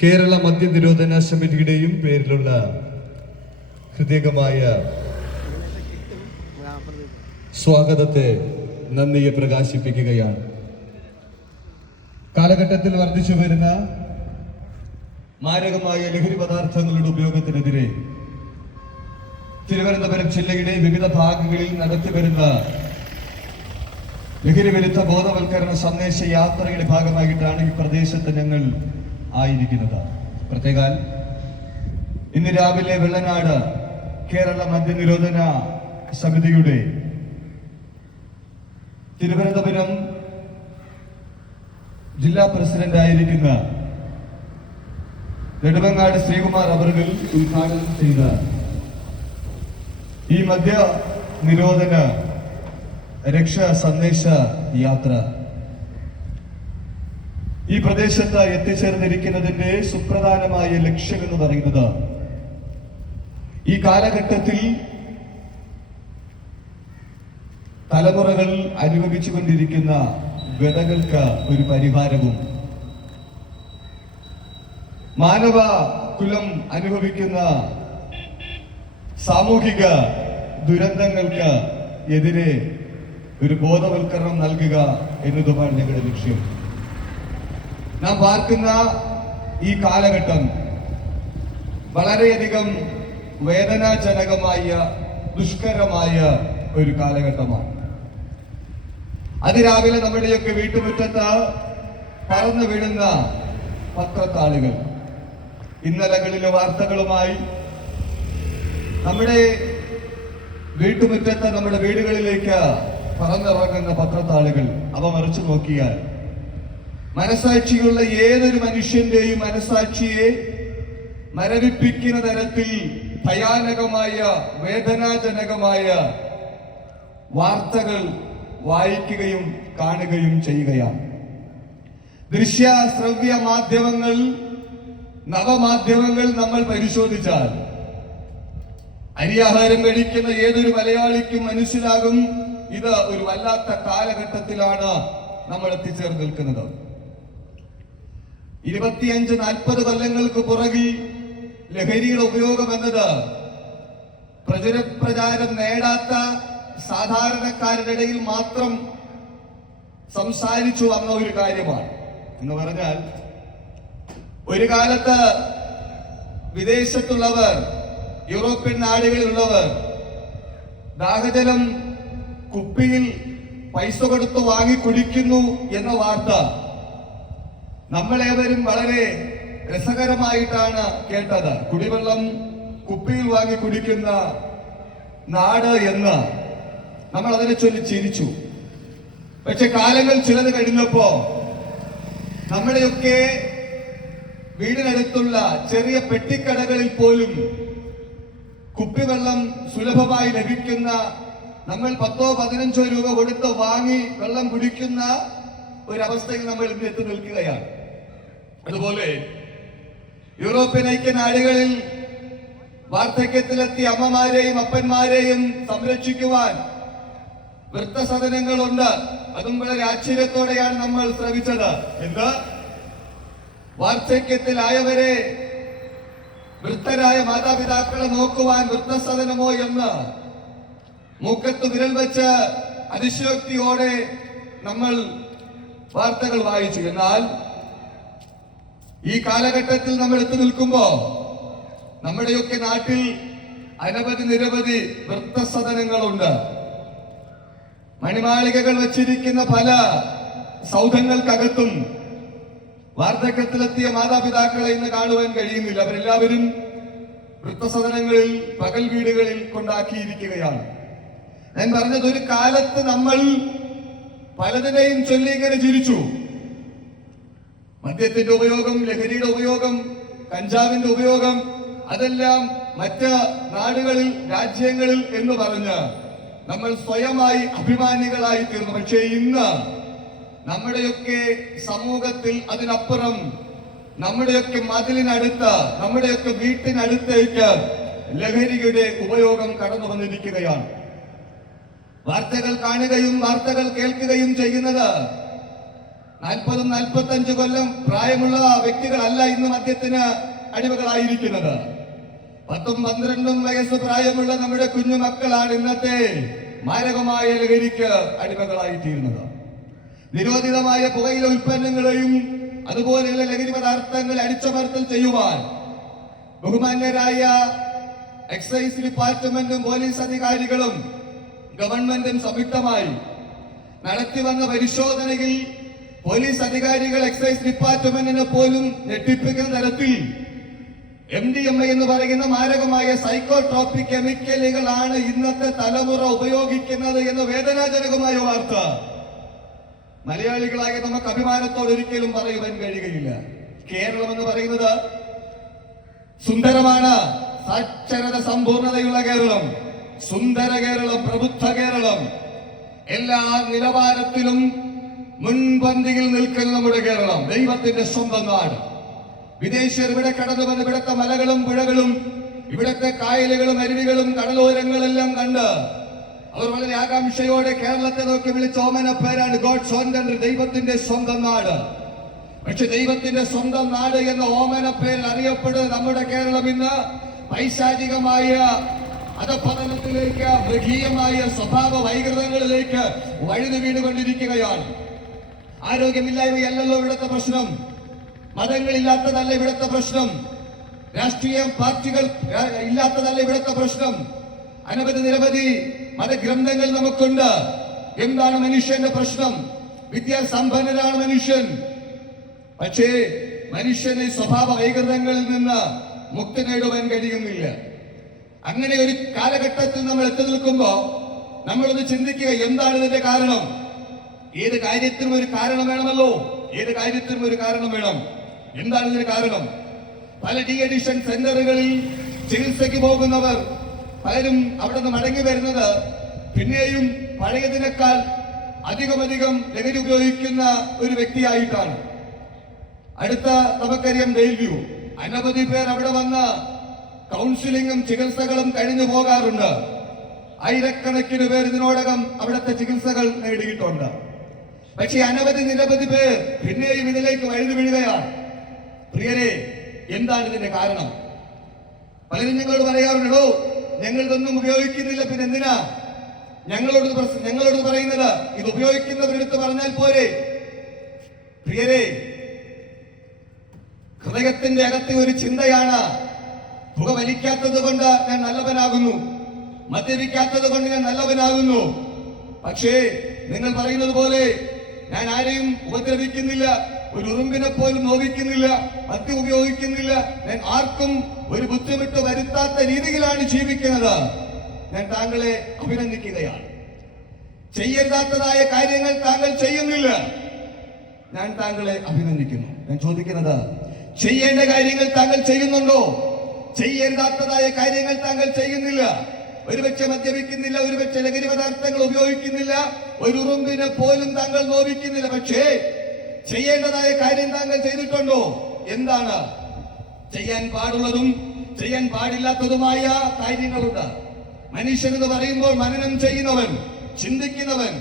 കേരള മദ്യനിരോധന സമിതിയുടെയും പേരിലുള്ള ഹൃദയമായ സ്വാഗതത്തെ നന്ദിയെ പ്രകാശിപ്പിക്കുകയാണ്. കാലഘട്ടത്തിൽ വർദ്ധിച്ചു വരുന്ന മാരകമായ ലഹരി പദാർത്ഥങ്ങളുടെ ഉപയോഗത്തിനെതിരെ തിരുവനന്തപുരം ജില്ലയുടെ വിവിധ ഭാഗങ്ങളിൽ നടത്തിവരുന്ന ലഹരി വിരുദ്ധ ബോധവൽക്കരണ സന്ദേശ യാത്രയുടെ ഭാഗമായിട്ടാണ് ഈ പ്രദേശത്ത് ഞങ്ങൾ ആയിരിക്കുന്നത്. പ്രത്യേകാൽ ഇന്ന് രാവിലെ വെള്ളനാട് കേരള മദ്യനിരോധന സമിതിയുടെ തിരുവനന്തപുരം ജില്ലാ പ്രസിഡന്റ് ആയിരിക്കുന്ന നെടുമങ്ങാട് ശ്രീകുമാർ അവറുകൾ ഉദ്ഘാടനം ചെയ്ത ഈ മദ്യ നിരോധന രക്ഷാ സന്ദേശ യാത്ര ഈ പ്രദേശത്ത് എത്തിച്ചേർന്നിരിക്കുന്നതിന്റെ സുപ്രധാനമായ ലക്ഷ്യം എന്ന് പറയുന്നത് ഈ കാലഘട്ടത്തിൽ തലമുറകൾ അനുഭവിച്ചുകൊണ്ടിരിക്കുന്ന വ്യതകൾക്ക് ഒരു പരിഹാരവും മാനവ കുലം അനുഭവിക്കുന്ന സാമൂഹിക ദുരന്തങ്ങൾക്ക് എതിരെ ഒരു ബോധവൽക്കരണം നൽകുക എന്നതുമാണ് ഞങ്ങളുടെ ലക്ഷ്യം. നാം പാർക്കുന്ന ഈ കാലഘട്ടം വളരെയധികം വേദനാജനകമായ ദുഷ്കരമായ ഒരു കാലഘട്ടമാണ്. അതിരാവിലെ നമ്മുടെയൊക്കെ വീട്ടുമുറ്റത്ത് പറന്നു വീഴുന്ന പത്രത്താളുകൾ, ഇന്നലകളിലെ വാർത്തകളുമായി നമ്മുടെ വീട്ടുമുറ്റത്ത് നമ്മുടെ വീടുകളിലേക്ക് പറന്നിറങ്ങുന്ന പത്രത്താളുകൾ അവ മറിച്ചു നോക്കിയാൽ മനസാക്ഷിയുള്ള ഏതൊരു മനുഷ്യന്റെയും മനസാക്ഷിയെ മരവിപ്പിക്കുന്ന തരത്തിൽ ഭയാനകമായ വേദനാജനകമായ വാർത്തകൾ വായിക്കുകയും കാണുകയും ചെയ്യുകയാണ്. ദൃശ്യ ശ്രവ്യ മാധ്യമങ്ങൾ, നവമാധ്യമങ്ങൾ നമ്മൾ പരിശോധിച്ചാൽ അരിയാഹാരം കഴിക്കുന്ന ഏതൊരു മലയാളിക്കും മനസ്സിലാകും ഇത് ഒരു വല്ലാത്ത കാലഘട്ടത്തിലാണ് നമ്മൾ എത്തിച്ചേർന്ന് നിൽക്കുന്നത്. 25-40 കൊല്ലങ്ങൾക്ക് പുറകിൽ ലഹരിയുടെ ഉപയോഗം എന്നത് പ്രചാരം നേടാത്ത സാധാരണക്കാരുടെ ഇടയിൽ മാത്രം സംസാരിച്ചു വന്ന ഒരു കാര്യമാണ്. എന്ന് പറഞ്ഞാൽ ഒരു കാലത്ത് വിദേശത്തുള്ളവർ, യൂറോപ്യൻ നാടുകളിലുള്ളവർ ദാഹജലം കുപ്പിയിൽ പൈസ കൊടുത്ത് വാങ്ങി കുടിക്കുന്നു എന്ന വാർത്ത നമ്മളേവരും വളരെ രസകരമായിട്ടാണ് കേട്ടത്. കുടിവെള്ളം കുപ്പിയിൽ വാങ്ങി കുടിക്കുന്ന നാട് എന്ന് നമ്മൾ അതിനെ ചൊല്ലി ചിരിച്ചു. പക്ഷെ കാലങ്ങൾ ചിലത് കഴിഞ്ഞപ്പോ നമ്മുടെയൊക്കെ വീടിനടുത്തുള്ള ചെറിയ പെട്ടിക്കടകളിൽ പോലും കുപ്പിവെള്ളം സുലഭമായി ലഭിക്കുന്ന, നമ്മൾ 10-15 രൂപ കൊടുത്ത് വാങ്ങി വെള്ളം കുടിക്കുന്ന ഒരവസ്ഥയിൽ നമ്മൾ ഇന്ന് എത്തി നിൽക്കുകയാണ്. അതുപോലെ യൂറോപ്യൻ ഐക്യനാടുകളിൽ വാർദ്ധക്യത്തിലെത്തിയ അമ്മമാരെയും അപ്പന്മാരെയും സംരക്ഷിക്കുവാൻ വൃദ്ധസദനങ്ങളുണ്ട്. അതും വളരെ ആശ്ചര്യത്തോടെയാണ് നമ്മൾ ശ്രമിച്ചത്. എന്ത്, വാർദ്ധക്യത്തിലായവരെ, വൃദ്ധരായ മാതാപിതാക്കളെ നോക്കുവാൻ വൃദ്ധസദനമോ എന്ന് മൂക്കത്ത് വിരൽ വെച്ച് അതിശയോക്തിയോടെ നമ്മൾ വാർത്തകൾ വായിച്ചു. എന്നാൽ ഈ കാലഘട്ടത്തിൽ നമ്മൾ എത്തി നിൽക്കുമ്പോ നമ്മുടെയൊക്കെ നാട്ടിൽ നിരവധി വൃദ്ധസദനങ്ങളുണ്ട്. മണിമാളികകൾ വച്ചിരിക്കുന്ന പല സൗധങ്ങൾക്കകത്തും വാർദ്ധക്യത്തിലെത്തിയ മാതാപിതാക്കളെ ഇന്ന് കാണുവാൻ കഴിയുന്നില്ല. അവരെല്ലാവരും വൃദ്ധസദനങ്ങളിൽ, പകൽ വീടുകളിൽ കൊണ്ടാക്കിയിരിക്കുകയാണ്. ഞാൻ പറഞ്ഞത്, ഒരു കാലത്ത് നമ്മൾ പലതിനെയും ചൊല്ലി ഇങ്ങനെ ചിരിച്ചു. മദ്യത്തിന്റെ ഉപയോഗം, ലഹരിയുടെ ഉപയോഗം, കഞ്ചാവിന്റെ ഉപയോഗം, അതെല്ലാം മറ്റ് നാടുകളിൽ, രാജ്യങ്ങളിൽ എന്ന് പറഞ്ഞ് നമ്മൾ സ്വയമായി അഭിമാനികളായി തീർന്നു. പക്ഷേ ഇന്ന് നമ്മുടെയൊക്കെ സമൂഹത്തിൽ അതിനപ്പുറം നമ്മുടെയൊക്കെ മതിലിനടുത്ത്, നമ്മുടെയൊക്കെ വീട്ടിനടുത്തേക്ക് ലഹരിയുടെ ഉപയോഗം കടന്നു വന്നിരിക്കുകയാണ്. വാർത്തകൾ കാണുകയും വാർത്തകൾ കേൾക്കുകയും ചെയ്യുന്നത് 40-45 കൊല്ലം പ്രായമുള്ള വ്യക്തികളല്ല ഇന്ന് മദ്യത്തിന് അടിമകളായിരിക്കുന്നത്. 10-12 വയസ്സ് പ്രായമുള്ള നമ്മുടെ കുഞ്ഞുമക്കളാണ് ഇന്നത്തെ മാരകമായ ലഹരിക്ക് അടിമകളായിത്തീരുന്നത്. നിരോധിതമായ പുകയില ഉൽപ്പന്നങ്ങളെയും അതുപോലെയുള്ള ലഹരി പദാർത്ഥങ്ങൾ അടിച്ചമർത്തൽ ചെയ്യുവാൻ ബഹുമാന്യരായ എക്സൈസ് ഡിപ്പാർട്ട്മെന്റും പോലീസ് അധികാരികളും ഗവൺമെന്റും സംയുക്തമായി നടത്തിവന്ന പരിശോധനയിൽ പോലീസ് അധികാരികൾ എക്സൈസ് ഡിപ്പാർട്ട്മെന്റിനെ പോലും ഞെട്ടിപ്പിക്കുന്ന തരത്തിൽ MDMA എന്ന് പറയുന്ന മാരകമായ സൈക്കോട്രോപിക് കെമിക്കലുകളാണ് ഇന്നത്തെ തലമുറ ഉപയോഗിക്കുന്നത് എന്ന വേദനാജനകമായ വാർത്ത മലയാളികളായ നമുക്ക് അഭിമാനത്തോടെ ഒരിക്കലും പറയുവാൻ കഴിയുകയില്ല. കേരളം എന്ന് പറയുന്നത് സുന്ദരമാണ്, സാക്ഷരത സമ്പൂർണതയുള്ള കേരളം, സുന്ദര കേരളം, പ്രബുദ്ധ കേരളം, എല്ലാ നിലവാരത്തിലും മുൻപന്തിയിൽ നിൽക്കുന്ന നമ്മുടെ കേരളം, ദൈവത്തിന്റെ സ്വന്തം നാട്. വിദേശീയർ ഇവിടെ കടന്നു വന്ന് ഇവിടുത്തെ മലകളും പുഴകളും ഇവിടുത്തെ കായലുകളും അരുവികളും കടലോരങ്ങളെല്ലാം കണ്ട് അവർ വളരെ ആകാംക്ഷയോടെ കേരളത്തെ നോക്കി വിളിച്ച ഓമന പേരാണ് ഗോഡ്സ് ഓൺ കൺട്രി, ദൈവത്തിന്റെ സ്വന്തം നാട്. പക്ഷെ ദൈവത്തിന്റെ സ്വന്തം നാട് എന്ന ഓമന പേരിൽ അറിയപ്പെടുന്ന നമ്മുടെ കേരളം ഇന്ന് പൈശാചികമായ അധപതനത്തിലേക്ക്, മൃഗീയമായ സ്വഭാവ വൈകൃതങ്ങളിലേക്ക് വഴുതി വീണുകൊണ്ടിരിക്കുകയാണ്. ആരോഗ്യമില്ലായ്മയല്ലല്ലോ ഇവിടുത്തെ പ്രശ്നം, മതങ്ങളില്ലാത്തതല്ല ഇവിടുത്തെ പ്രശ്നം, രാഷ്ട്രീയ പാർട്ടികൾ ഇല്ലാത്തതല്ല ഇവിടുത്തെ പ്രശ്നം, നിരവധി മതഗ്രന്ഥങ്ങൾ നമുക്കുണ്ട്. എന്താണ് മനുഷ്യന്റെ പ്രശ്നം? വിദ്യാസമ്പന്നരാണ് മനുഷ്യൻ, പക്ഷേ മനുഷ്യന് സ്വഭാവ വൈകൃതങ്ങളിൽ നിന്ന് മുക്തി നേടുവാൻ കഴിയുന്നില്ല. അങ്ങനെ ഒരു കാലഘട്ടത്തിൽ നമ്മൾ എത്തി നിൽക്കുമ്പോ നമ്മളൊന്ന് ചിന്തിക്കുക, എന്താണ് ഇതിന്റെ കാരണം? ഏത് കാര്യത്തിനും ഒരു കാരണം വേണമല്ലോ, ഏത് കാര്യത്തിനും ഒരു കാരണം വേണം. എന്താണ് ഇതിന് കാരണം? പല ഡി അഡിക്ഷൻ സെന്ററുകളിൽ ചികിത്സയ്ക്ക് പോകുന്നവർ പലരും അവിടെ നിന്ന് മടങ്ങി വരുന്നത് പിന്നെയും പഴയതിനേക്കാൾ അധികം ലഹരി ഉപയോഗിക്കുന്ന ഒരു വ്യക്തിയായിട്ടാണ്. അടുത്ത നമുക്കറിയാം ഡെയിൽവ്യൂ, അനവധി പേർ അവിടെ വന്ന് കൗൺസിലിംഗും ചികിത്സകളും കഴിഞ്ഞു പോകാറുണ്ട്. ആയിരക്കണക്കിന് പേർ ഇതിനോടകം അവിടുത്തെ ചികിത്സകൾ നേടിയിട്ടുണ്ട്. പക്ഷേ നിരവധി പേർ പിന്നെയും ഇതിലേക്ക് വഴുതി വീഴുകയാണ്. പ്രിയരെ, എന്താണ് ഇതിന്റെ കാരണം? പലരും ഞങ്ങളോട് പറയാറുണ്ടോ, ഞങ്ങൾ ഇതൊന്നും ഉപയോഗിക്കുന്നില്ല, പിന്നെ എന്തിനാ ഞങ്ങളോട് പറയുന്നത്? ഇത് ഉപയോഗിക്കുന്നവരെടുത്ത് പറഞ്ഞാൽ പോരെ? പ്രിയരെ, ഹൃദയത്തിന്റെ അകത്തെ ഒരു ചിന്തയാണ്, പുക വലിക്കാത്തത് കൊണ്ട് ഞാൻ നല്ലവനാകുന്നു, മദ്യപിക്കാത്തത് കൊണ്ട് ഞാൻ നല്ലവനാകുന്നു. പക്ഷേ നിങ്ങൾ പറയുന്നത് പോലെ ഞാൻ ആരെയും ഉപദ്രവിക്കുന്നില്ല, ഒരു ഉറുമ്പിനെ പോലും നോവിക്കുന്നില്ല, മദ്യം ഉപയോഗിക്കുന്നില്ല, ഞാൻ ആർക്കും ഒരു ബുദ്ധിമുട്ട് വരുത്താത്ത രീതിയിലാണ് ജീവിക്കുന്നത്. ഞാൻ താങ്കളെ അഭിനന്ദിക്കുകയാണ്. ചെയ്യരുതാത്തതായ കാര്യങ്ങൾ താങ്കൾ ചെയ്യുന്നില്ല, ഞാൻ താങ്കളെ അഭിനന്ദിക്കുന്നു. ഞാൻ ചോദിക്കുന്നത്, ചെയ്യേണ്ട കാര്യങ്ങൾ താങ്കൾ ചെയ്യുന്നുണ്ടോ? ചെയ്യരുതാത്തതായ കാര്യങ്ങൾ താങ്കൾ ചെയ്യുന്നില്ല. ഒരുപക്ഷെ മദ്യപിക്കുന്നില്ല, ഒരുപക്ഷെ ലഹരി പദാർത്ഥങ്ങൾ ഉപയോഗിക്കുന്നില്ല, ഒരു ഉറുമ്പിനെ പോലും താങ്കൾ നോവിക്കുന്നില്ല. പക്ഷേ ചെയ്യേണ്ടതായ കാര്യം താങ്കൾ ചെയ്തിട്ടുണ്ടോ? എന്താണ്? ചെയ്യാൻ പാടുള്ളതും ചെയ്യാൻ പാടില്ലാത്തതുമായ കാര്യങ്ങളുണ്ട്. മനുഷ്യൻ എന്ന് പറയുമ്പോൾ മനനം ചെയ്യുന്നവൻ, ചിന്തിക്കുന്നവൻ,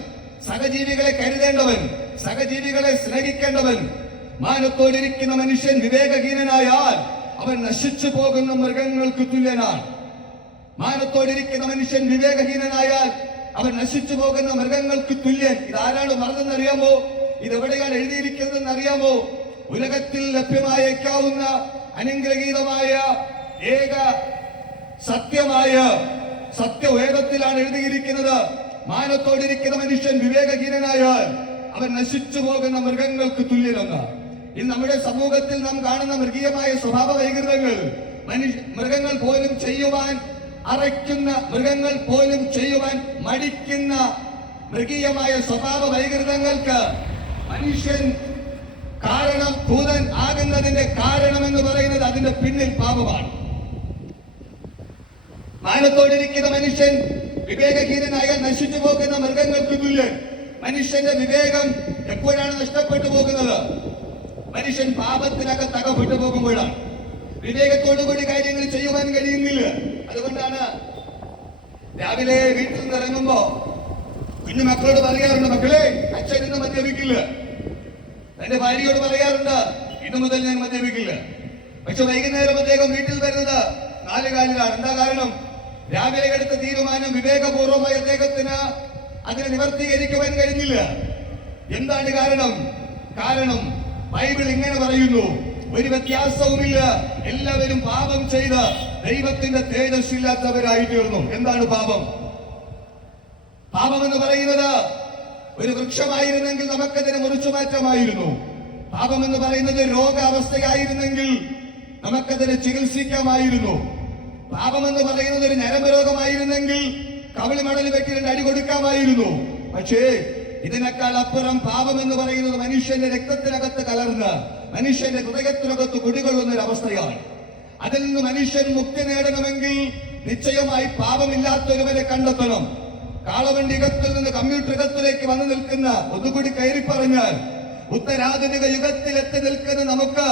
സഹജീവികളെ കരുതേണ്ടവൻ, സഹജീവികളെ സ്നേഹിക്കേണ്ടവൻ. മാനത്തോടിരിക്കുന്ന മനുഷ്യൻ വിവേകഹീനനായാൽ അവൻ നശിച്ചു പോകുന്ന മൃഗങ്ങൾക്ക് തുല്യനാണ്. മാനത്തോടിരിക്കുന്ന മനുഷ്യൻ വിവേകഹീനനായാൽ അവൻ നശിച്ചു പോകുന്ന മൃഗങ്ങൾക്ക് തുല്യൻ. ഇതാരാണ് പറഞ്ഞതെന്നറിയാമോ? ഇതെവിടെയാണ് എഴുതിയിരിക്കുന്നതെന്ന് അറിയാമോ? ഉലകത്തിൽ ലഭ്യമായേക്കാവുന്ന അനുഗ്രഹീതമായ ഏക സത്യമായ സത്യവേദത്തിലാണ് എഴുതിയിരിക്കുന്നത്. മാനത്തോടിരിക്കുന്ന മനുഷ്യൻ വിവേകഹീനനായാൽ അവൻ നശിച്ചു പോകുന്ന മൃഗങ്ങൾക്ക് തുല്യനെന്ന്. ഇന്ന് നമ്മുടെ സമൂഹത്തിൽ നാം കാണുന്ന മൃഗീയമായ സ്വഭാവ വൈകൃതങ്ങൾ മൃഗങ്ങൾ പോലും ചെയ്യുവാൻ അറയ്ക്കുന്ന, മൃഗങ്ങൾ പോലും ചെയ്യുവാൻ മടിക്കുന്ന മൃഗീയമായ സ്വഭാവ വൈകൃതങ്ങൾക്ക് മനുഷ്യൻ ഭൂതൻ ആകുന്നതിന്റെ കാരണം എന്ന് പറയുന്നത് അതിന്റെ പിന്നിൽ പാപമാണ്. മാനത്തോടിരിക്കുന്ന മനുഷ്യൻ വിവേകഹീനനായാൽ നശിച്ചു പോകുന്ന മൃഗങ്ങൾക്ക് തുല്യൻ. മനുഷ്യന്റെ വിവേകം എപ്പോഴാണ് നഷ്ടപ്പെട്ടു പോകുന്നത്? മനുഷ്യൻ പാപത്തിനകത്ത് അകപ്പെട്ടു പോകുമ്പോഴാണ്. വിവേകത്തോടുകൂടി കാര്യങ്ങൾ ചെയ്യുവാൻ കഴിയുന്നില്ല. അതുകൊണ്ടാണ് രാവിലെ വീട്ടിൽ നിന്ന് ഇറങ്ങുമ്പോ കുഞ്ഞു മക്കളോട് പറയാറുണ്ട്, മക്കളെ അച്ഛൻ ഇന്ന് മദ്യപിക്കില്ല, തന്റെ ഭാര്യയോട് പറയാറുണ്ട്, ഇന്നു മുതൽ ഞാൻ മദ്യപിക്കില്ല. പക്ഷെ വൈകുന്നേരം അദ്ദേഹം വീട്ടിൽ വരുന്നത് 4 കാലിലാണ്. എന്താ കാരണം? രാവിലെ എടുത്ത തീരുമാനം വിവേകപൂർവമായി അദ്ദേഹത്തിന് അതിനെ നിവർത്തീകരിക്കുവാൻ കഴിഞ്ഞില്ല. എന്താണ് കാരണം? കാരണം ബൈബിൾ ഇങ്ങനെ പറയുന്നു, ഒരു വ്യത്യാസവുമില്ല, എല്ലാവരും പാപം ചെയ്ത് ദൈവത്തിന്റെ തേജസ്സില്ലാത്തവരായി തീർന്നു. എന്താണ് പാപം? പാപം എന്ന് പറയുന്നത് ഒരു വൃക്ഷമായിരുന്നെങ്കിൽ നമുക്കതിനെ മുറിച്ചു മാറ്റാമായിരുന്നു. പാപം എന്ന് പറയുന്നത് രോഗാവസ്ഥയായിരുന്നെങ്കിൽ നമുക്കതിനെ ചികിത്സിക്കാമായിരുന്നു. പാപം എന്ന് പറയുന്നത് ഒരു ഞരമ്പ് രോഗമായിരുന്നെങ്കിൽ കവിളി മണൽ വെട്ടി 2 അടി കൊടുക്കാമായിരുന്നു. പക്ഷേ ഇതിനേക്കാൾ അപ്പുറം പാപം എന്ന് പറയുന്നത് മനുഷ്യന്റെ രക്തത്തിനകത്ത് കലർന്ന് മനുഷ്യന്റെ ഹൃദയത്തിനകത്ത് കുടികൊള്ളുന്ന ഒരു അവസ്ഥയാണ്. അതിൽ നിന്ന് മനുഷ്യൻ മുക്തി നേടണമെങ്കിൽ നിശ്ചയമായി പാപമില്ലാത്തൊരുവരെ കണ്ടെത്തണം. കാളവണ്ടി യുഗത്തിൽ നിന്ന് കമ്പ്യൂട്ടർ യുഗത്തിലേക്ക് വന്നു നിൽക്കുന്ന, ഒന്നുകൂടി കയറി പറഞ്ഞാൽ ഉത്തരാധുനിക യുഗത്തിൽ എത്തി നിൽക്കുന്ന നമുക്ക്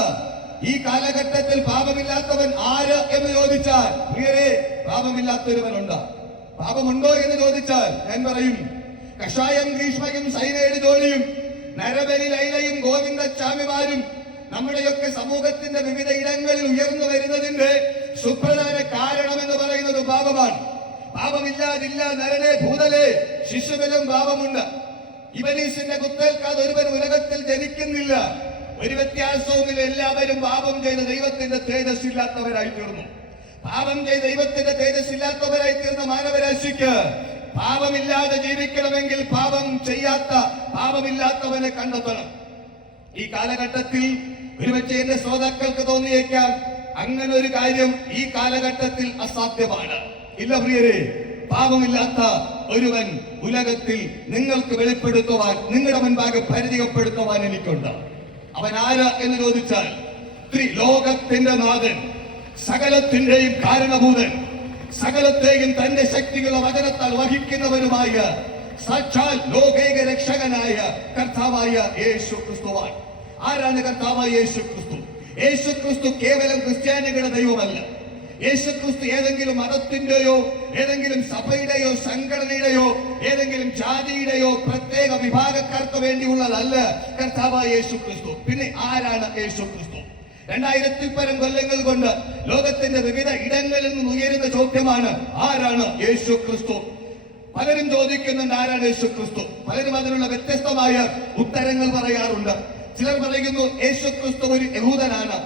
ഈ കാലഘട്ടത്തിൽ പാപമില്ലാത്തവൻ ആര് എന്ന് ചോദിച്ചാൽ, പ്രിയരെ, പാപമില്ലാത്തൊരുവനുണ്ട്. പാപമുണ്ടോ എന്ന് ചോദിച്ചാൽ ഞാൻ പറയും, കഷായം ഗ്രീഷ്മയും സൈനൈഡ് ജോലിയും നരബലി ലൈലയും ഗോവിന്ദച്ചാമിമാരും നമ്മുടെയൊക്കെ സമൂഹത്തിന്റെ വിവിധ ഇടങ്ങളിൽ ഉയർന്നു വരുന്നതിന്റെ സുപ്രധാന കാരണം എന്ന് പറയുന്നത് പാപമാണ്. പാപമില്ലാതില്ല നരനെ ഭൂതലേ, ശിശുവിലും പാപമുണ്ട്. ഇബലീസിന്റെ കുത്തേൽക്കാതെ ഒരുവൻ ഉലകത്തിൽ ജനിക്കുന്നില്ല. ഒരു വ്യത്യാസവുമില്ല, എല്ലാവരും പാപം ചെയ്ത് ദൈവത്തിന്റെ തേജസ്സില്ലാത്തവരായി തീർന്നു. പാപം ചെയ്ത് ദൈവത്തിന്റെ തേജസ്സില്ലാത്തവരായി തീർന്ന മാനവരാശിക്ക് പാപമില്ലാതെ ജീവിക്കണമെങ്കിൽ പാപം ചെയ്യാത്ത, പാപമില്ലാത്തവനെ കണ്ടെത്തണം. ഈ കാലഘട്ടത്തിൽ ഒരുപക്ഷെ എന്റെ ശ്രോതാക്കൾക്ക് തോന്നിയേക്കാം, അങ്ങനെ ഒരു കാര്യം ഈ കാലഘട്ടത്തിൽ അസാധ്യമാണ്. ഇല്ല പ്രിയരെ, പാപമില്ലാത്ത ഒരുവൻ ഉലകത്തിൽ നിങ്ങൾക്ക് വെളിപ്പെടുത്തുവാൻ, നിങ്ങളുടെ മുൻപാകെ പരിചയപ്പെടുത്തുവാൻ എനിക്കുണ്ട്. അവൻ ആര് എന്ന് ചോദിച്ചാൽ, ലോകത്തിന്റെ നാഥൻ, സകലത്തിന്റെയും കാരണഭൂതൻ, സകലത്തെയും തന്റെ ശക്തികളുടെ വചനത്താൽ വഹിക്കുന്നവനുമായ സാക്ഷാൽ ലോകൈക രക്ഷകനായ കർത്താവായ യേശു ക്രിസ്തുവാണ്. ആരാണ് കർത്താവായ യേശു ക്രിസ്തു? യേശു ക്രിസ്തു കേവലം ക്രിസ്ത്യാനികളുടെ ദൈവമല്ല. യേശു ക്രിസ്തു ഏതെങ്കിലും മതത്തിന്റെയോ ഏതെങ്കിലും സഭയുടെയോ സംഘടനയുടെയോ ഏതെങ്കിലും ജാതിയുടെയോ പ്രത്യേക വിഭാഗക്കാർക്ക് വേണ്ടിയുള്ളതല്ല കർത്താവായ യേശു ക്രിസ്തു. പിന്നെ ആരാണ് യേശു ക്രിസ്തു? 2000-ൽ പരം കൊല്ലങ്ങൾ കൊണ്ട് ലോകത്തിന്റെ വിവിധ ഇടങ്ങളിൽ നിന്ന് ഉയരുന്ന ചോദ്യമാണ്, ആരാണ് യേശു ക്രിസ്തു? പലരും ചോദിക്കുന്നുണ്ട്, ആരാണ് യേശു ക്രിസ്തു? പലരും അതിനുള്ള വ്യത്യസ്തമായ ഉത്തരങ്ങൾ പറയാറുണ്ട്. ചിലർ പറയുന്നു യേശു ക്രിസ്തു ഒരു യഹൂദനാണ്.